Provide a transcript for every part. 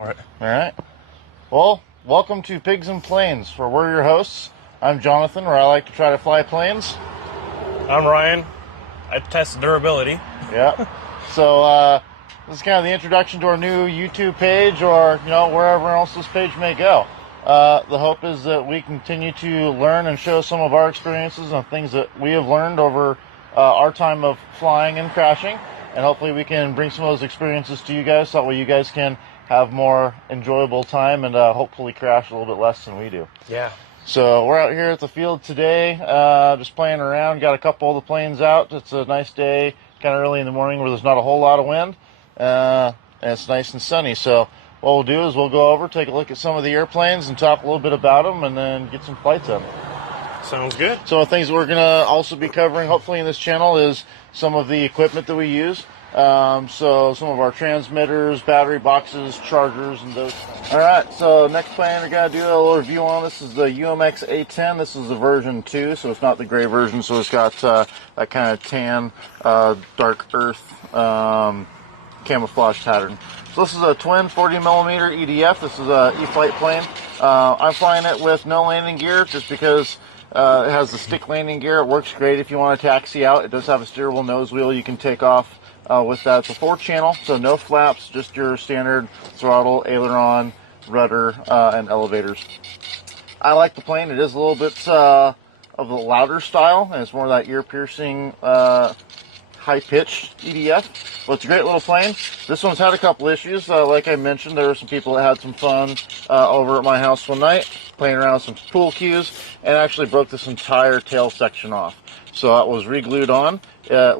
All right. Well, welcome to Pigs and Planes, where we're your hosts. I'm Jonathan, where I like to try to fly planes. I'm Ryan. I test durability. Yeah. So this is kind of the introduction to our new YouTube page, or wherever else this page may go. The hope is that we continue to learn and show some of our experiences and things that we have learned over our time of flying and crashing, and hopefully we can bring some of those experiences to you guys, so that way you guys can have more enjoyable time and hopefully crash a little bit less than we do. Yeah. So we're out here at the field today, just playing around. Got a couple of the planes out. It's a nice day, kind of early in the morning where there's not a whole lot of wind, and it's nice and sunny. So what we'll do is we'll go over, take a look at some of the airplanes and talk a little bit about them, and then get some flights on them. Sounds good. So the things that we're going to also be covering, hopefully in this channel, is some of the equipment that we use. So some of our transmitters, battery boxes, chargers, and those things. Alright, so next plane we're going to do a little review on. This is the UMX A10. This is the version 2, so it's not the gray version, so it's got that kind of tan, dark earth camouflage pattern. So this is a twin 40mm EDF. This is a E-flite plane. I'm flying it with no landing gear just because it has the stick landing gear. It works great if you want to taxi out. It does have a steerable nose wheel you can take off with that. It's a 4-channel, so no flaps, just your standard throttle, aileron, rudder, and elevators. I like the plane. It is a little bit of the louder style, and it's more of that ear-piercing, high-pitched EDF. But it's a great little plane. This one's had a couple issues. Like I mentioned, there were some people that had some fun over at my house one night, playing around with some pool cues, and actually broke this entire tail section off. So that was re-glued on.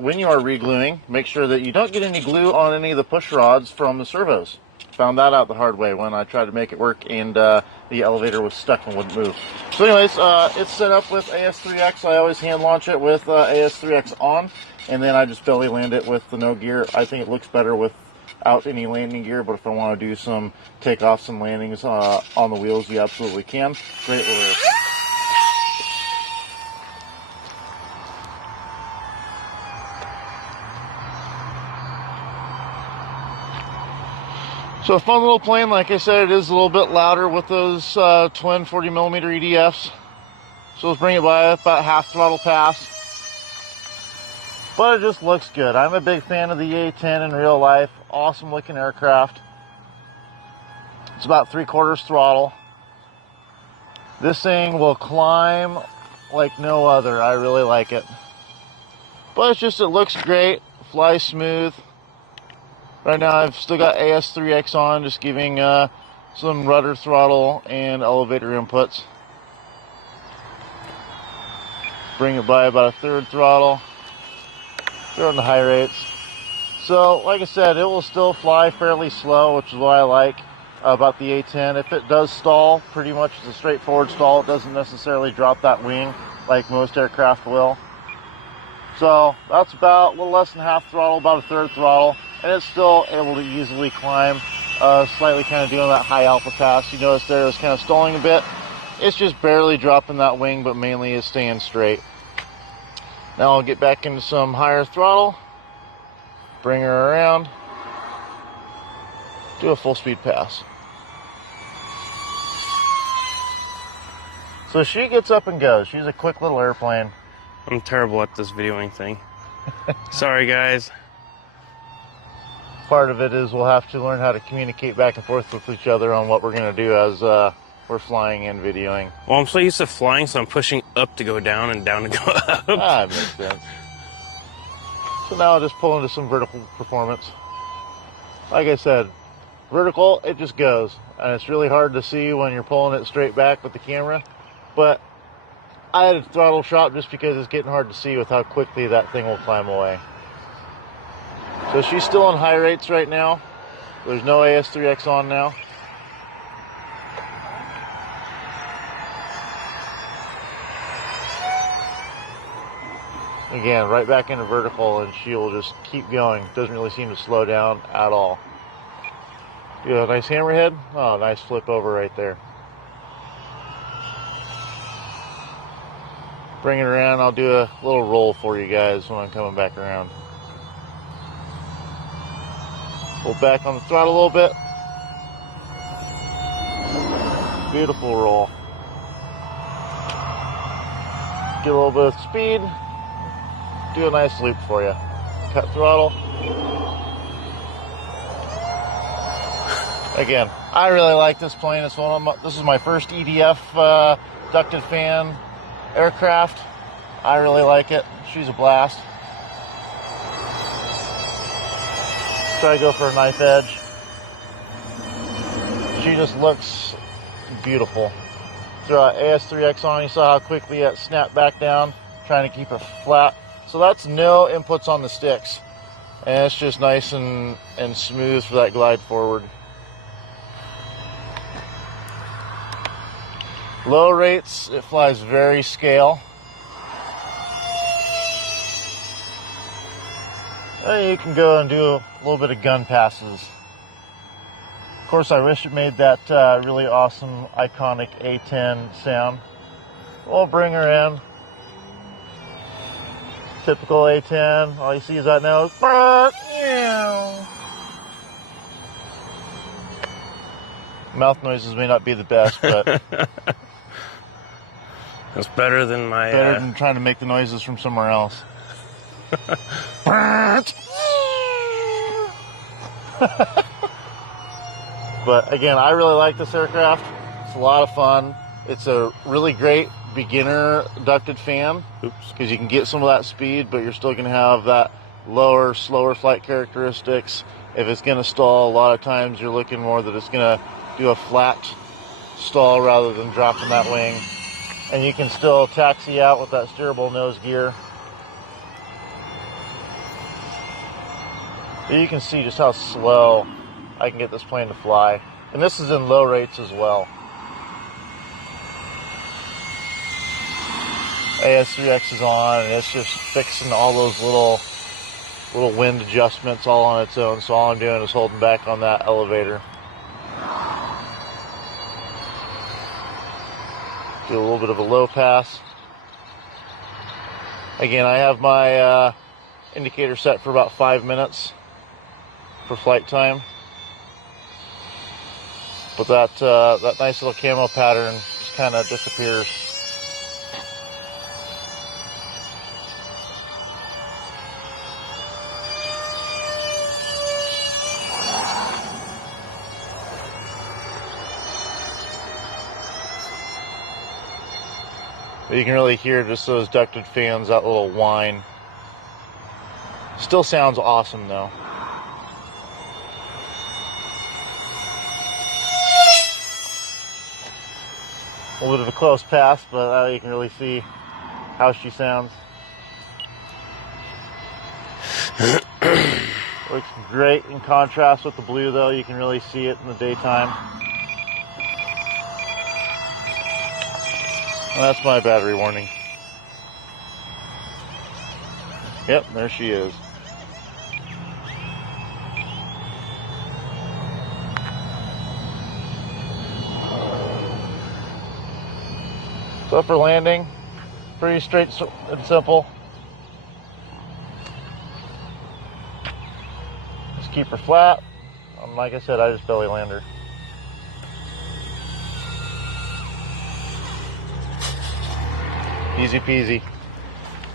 When you are re-gluing, make sure that you don't get any glue on any of the push rods from the servos. Found that out the hard way when I tried to make it work, and the elevator was stuck and wouldn't move. So anyways, it's set up with AS3X. I always hand launch it with AS3X on, and then I just belly land it with the no gear. I think it looks better without any landing gear, but if I want to do some takeoffs and landings on the wheels, you absolutely can. Great little airplane. So a fun little plane. Like I said, it is a little bit louder with those twin 40mm EDFs. So let's bring it by about half throttle pass. But it just looks good. I'm a big fan of the A10 in real life. Awesome looking aircraft. It's about 3/4 throttle. This thing will climb like no other. I really like it. But it looks great. Flies smooth. Right now I've still got AS3X on, just giving some rudder, throttle, and elevator inputs. Bring it by about 1/3 throttle. Throw it into high rates. So, like I said, it will still fly fairly slow, which is what I like about the A10. If it does stall, pretty much it's a straightforward stall. It doesn't necessarily drop that wing like most aircraft will. So that's about a little less than half throttle, about 1/3 throttle, and it's still able to easily climb, slightly kind of doing that high alpha pass. You notice there it's kind of stalling a bit. It's just barely dropping that wing, but mainly is staying straight. Now I'll get back into some higher throttle, bring her around, do a full speed pass. So she gets up and goes. She's a quick little airplane. I'm terrible at this videoing thing. Sorry, guys. Part of it is we'll have to learn how to communicate back and forth with each other on what we're going to do as we're flying and videoing. Well, I'm so used to flying, so I'm pushing up to go down and down to go up. That makes sense. So now I'll just pull into some vertical performance. Like I said, vertical, it just goes. And it's really hard to see when you're pulling it straight back with the camera. But I had a throttle shot just because it's getting hard to see with how quickly that thing will climb away. So she's still on high rates right now. There's no AS3X on now. Again, right back into vertical, and she'll just keep going. Doesn't really seem to slow down at all. Do a nice hammerhead. Oh, nice flip over right there. Bring it around. I'll do a little roll for you guys when I'm coming back around. Pull back on the throttle a little bit. Beautiful roll. Get a little bit of speed. Do a nice loop for you. Cut throttle. Again, I really like this plane. It's this is my first EDF ducted fan aircraft. I really like it. She's a blast. Try to go for a knife edge. She just looks beautiful. Throw an AS3X on, you saw how quickly it snapped back down, trying to keep it flat. So that's no inputs on the sticks. And it's just nice and smooth for that glide forward. Low rates, it flies very scale. You can go and do a little bit of gun passes. Of course, I wish it made that really awesome, iconic A10 sound. We'll bring her in. Typical A10. All you see is that nose. Mouth noises may not be the best, but it's better than my. Better than trying to make the noises from somewhere else. But again, I really like this aircraft. It's a lot of fun. It's a really great beginner ducted fan because you can get some of that speed, but you're still going to have that lower, slower flight characteristics. If it's going to stall, a lot of times you're looking more that it's going to do a flat stall rather than dropping that wing. And you can still taxi out with that steerable nose gear. You can see just how slow I can get this plane to fly. And this is in low rates as well. AS3X is on, and it's just fixing all those little wind adjustments all on its own. So all I'm doing is holding back on that elevator. Do a little bit of a low pass. Again, I have my indicator set for about 5 minutes for flight time. But that nice little camo pattern just kind of disappears. But you can really hear just those ducted fans, that little whine. Still sounds awesome though. A little bit of a close pass, but you can really see how she sounds. Looks great in contrast with the blue though. You can really see it in the daytime. And that's my battery warning. Yep, there she is. So for landing, pretty straight and simple. Just keep her flat. Like I said, I just belly land her. Easy peasy.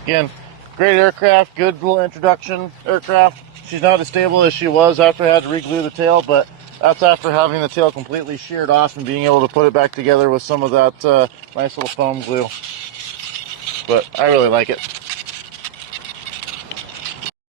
Again, great aircraft, good little introduction aircraft. She's not as stable as she was after I had to re-glue the tail, but that's after having the tail completely sheared off and being able to put it back together with some of that nice little foam glue. But I really like it.